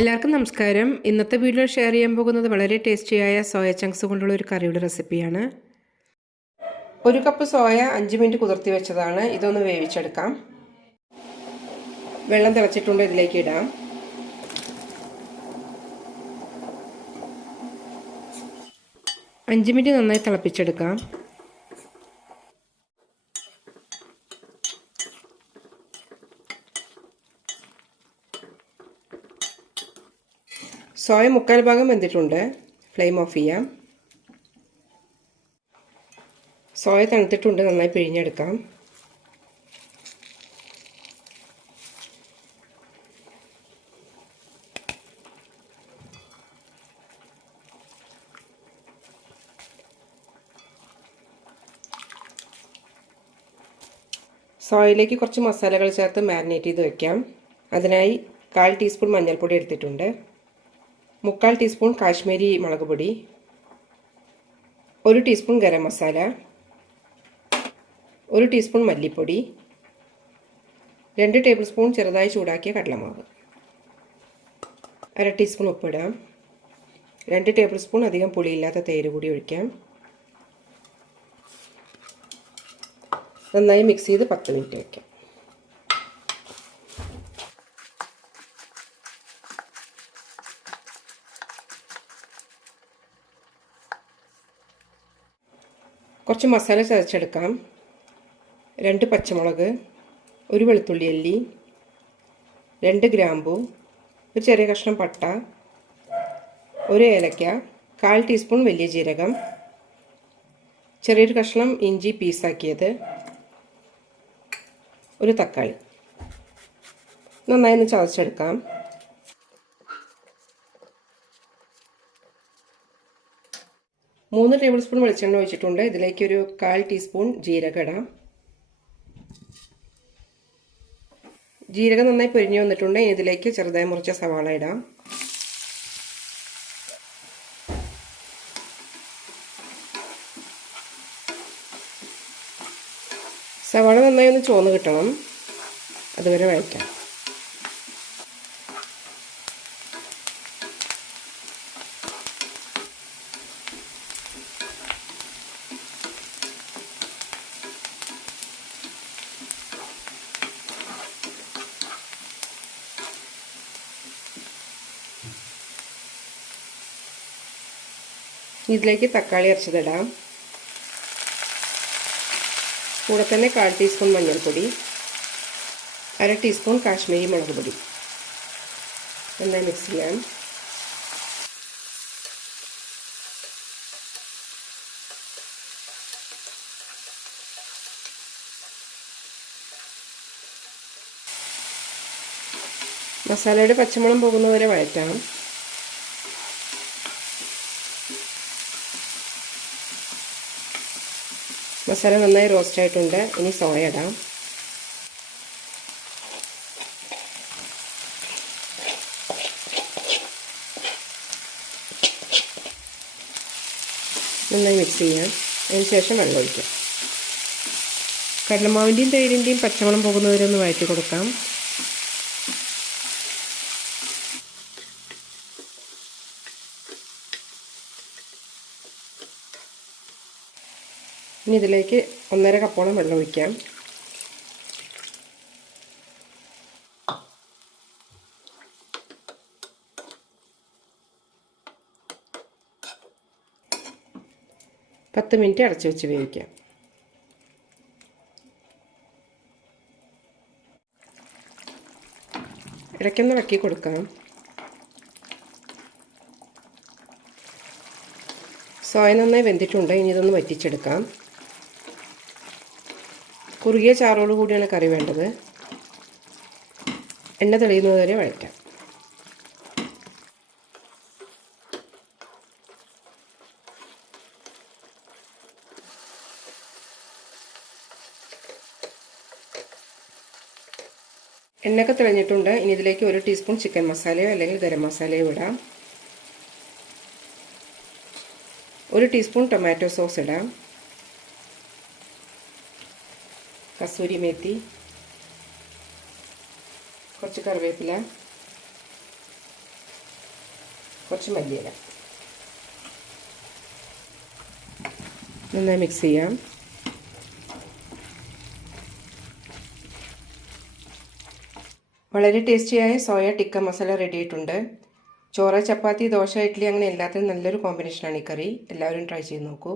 എല്ലാവർക്കും നമസ്കാരം. ഇന്നത്തെ വീഡിയോ ഷെയർ ചെയ്യാൻ പോകുന്നത് വളരെ ടേസ്റ്റിയായ സോയ ചങ്ക്സ് കൊണ്ടുള്ള ഒരു കറിയുടെ റെസിപ്പിയാണ്. ഒരു കപ്പ് സോയ അഞ്ച് മിനിറ്റ് കുതിർത്തി വെച്ചതാണ്. ഇതൊന്ന് വേവിച്ചെടുക്കാം. വെള്ളം തിളച്ചിട്ടുണ്ട് ഇതിലേക്ക് ഇടാം. അഞ്ച് മിനിറ്റ് നന്നായി തിളപ്പിച്ചെടുക്കാം. സോയ മുക്കാൽ ഭാഗം വെന്തിട്ടുണ്ട്. ഫ്ലെയിം ഓഫ് ചെയ്യാം. സോയ തണുത്തിട്ടുണ്ട്. നന്നായി പിഴിഞ്ഞെടുക്കാം. സോയയിലേക്ക് കുറച്ച് മസാലകൾ ചേർത്ത് മാരിനേറ്റ് ചെയ്ത് വയ്ക്കാം അതിനായി കാൽ ടീസ്പൂൺ മഞ്ഞൾപ്പൊടി എടുത്തിട്ടുണ്ട്. മുക്കാൽ ടീസ്പൂൺ കാശ്മീരി മുളക് പൊടി ഒരു ടീസ്പൂൺ ഗരം മസാല ഒരു ടീസ്പൂൺ മല്ലിപ്പൊടി രണ്ട് ടേബിൾ സ്പൂൺ ചെറുതായി ചൂടാക്കിയ കടലമാവ് അര ടീസ്പൂൺ ഉപ്പിടാം രണ്ട് ടേബിൾ സ്പൂൺ അധികം പുളിയില്ലാത്ത തേര് കൂടി ഒഴിക്കാം. നന്നായി മിക്സ് ചെയ്ത് പത്ത് മിനിറ്റ് വയ്ക്കാം കുറച്ച് മസാല ചതച്ചെടുക്കാം. രണ്ട് പച്ചമുളക് ഒരു വെളുത്തുള്ളി അല്ലി രണ്ട് ഗ്രാമ്പു ഒരു ചെറിയ കഷ്ണം പട്ട ഒരു ഏലക്ക കാൽ ടീസ്പൂൺ വലിയ ജീരകം ചെറിയൊരു കഷ്ണം ഇഞ്ചി പീസാക്കിയത് ഒരു തക്കാളി. നന്നായി ഒന്ന് ചതച്ചെടുക്കാം. മൂന്ന് ടേബിൾ സ്പൂൺ വെളിച്ചെണ്ണ ഒഴിച്ചിട്ടുണ്ട്. ഇതിലേക്ക് ഒരു കാൽ ടീസ്പൂൺ ജീരകം ഇടാം ജീരകം നന്നായി പൊരിഞ്ഞു വന്നിട്ടുണ്ട്. ഇനി ഇതിലേക്ക് ചെറുതായി മുറിച്ച സവാള ഇടാം. സവാള നന്നായി ഒന്ന് ചോന്ന് കിട്ടണം. അതുവരെ വഴറ്റാം. ഇതിലേക്ക് തക്കാളി അരച്ചതിടാം. കൂടെ തന്നെ കാൽ ടീസ്പൂൺ മഞ്ഞൾപ്പൊടി അര ടീസ്പൂൺ കാശ്മീരി മുളക് പൊടി. നന്നായി മിക്സ് ചെയ്യാം. മസാലയുടെ പച്ചമുളം പോകുന്നവരെ വഴറ്റാം. മസാല നന്നായി റോസ്റ്റ് ആയിട്ടുണ്ട്. ഇനി സോയ ഇടാം. നന്നായി മിക്സ് ചെയ്യാം. അതിന് ശേഷം വെള്ളം ഒഴിക്കാം. കടലമാവിന്റെയും തൈരിന്റെയും പച്ചമണം പോകുന്നവരെ ഒന്ന് വഴറ്റി കൊടുക്കാം. ഇനി ഇതിലേക്ക് ഒന്നര കപ്പോളം വെള്ളം ഒഴിക്കാം. പത്ത് മിനിറ്റ് അടച്ചു വെച്ച് വേവിക്കാം. ഇടയ്ക്കൊന്ന് ഇളക്കി കൊടുക്കാം. സോയ നന്നായി വെന്തിട്ടുണ്ട്. ഇനി ഇതൊന്ന് വറ്റിച്ചെടുക്കാം. കുറുകിയ ചാറോട് കൂടിയാണ് കറി വേണ്ടത്. എണ്ണ തെളിയുന്നത് വരെ വഴറ്റാം. എണ്ണയൊക്കെ തെളിഞ്ഞിട്ടുണ്ട്. ഇനി ഇതിലേക്ക് ഒരു ടീസ്പൂൺ ചിക്കൻ മസാലയോ അല്ലെങ്കിൽ ഗരം മസാലയോ ഇടാം. ഒരു ടീസ്പൂൺ ടൊമാറ്റോ സോസ് ഇടാം. കസൂരി മേത്തി കുറച്ച് കറിവേപ്പില കുറച്ച് മല്ലിയില. നന്നായി മിക്സ് ചെയ്യാം. വളരെ ടേസ്റ്റിയായ സോയ ടിക്ക മസാല റെഡി ആയിട്ടുണ്ട്. ചോറ് ചപ്പാത്തി ദോശ ഇഡ്ഡലി അങ്ങനെ എല്ലാത്തിനും നല്ലൊരു കോമ്പിനേഷനാണ് ഈ കറി. എല്ലാവരും ട്രൈ ചെയ്ത് നോക്കൂ.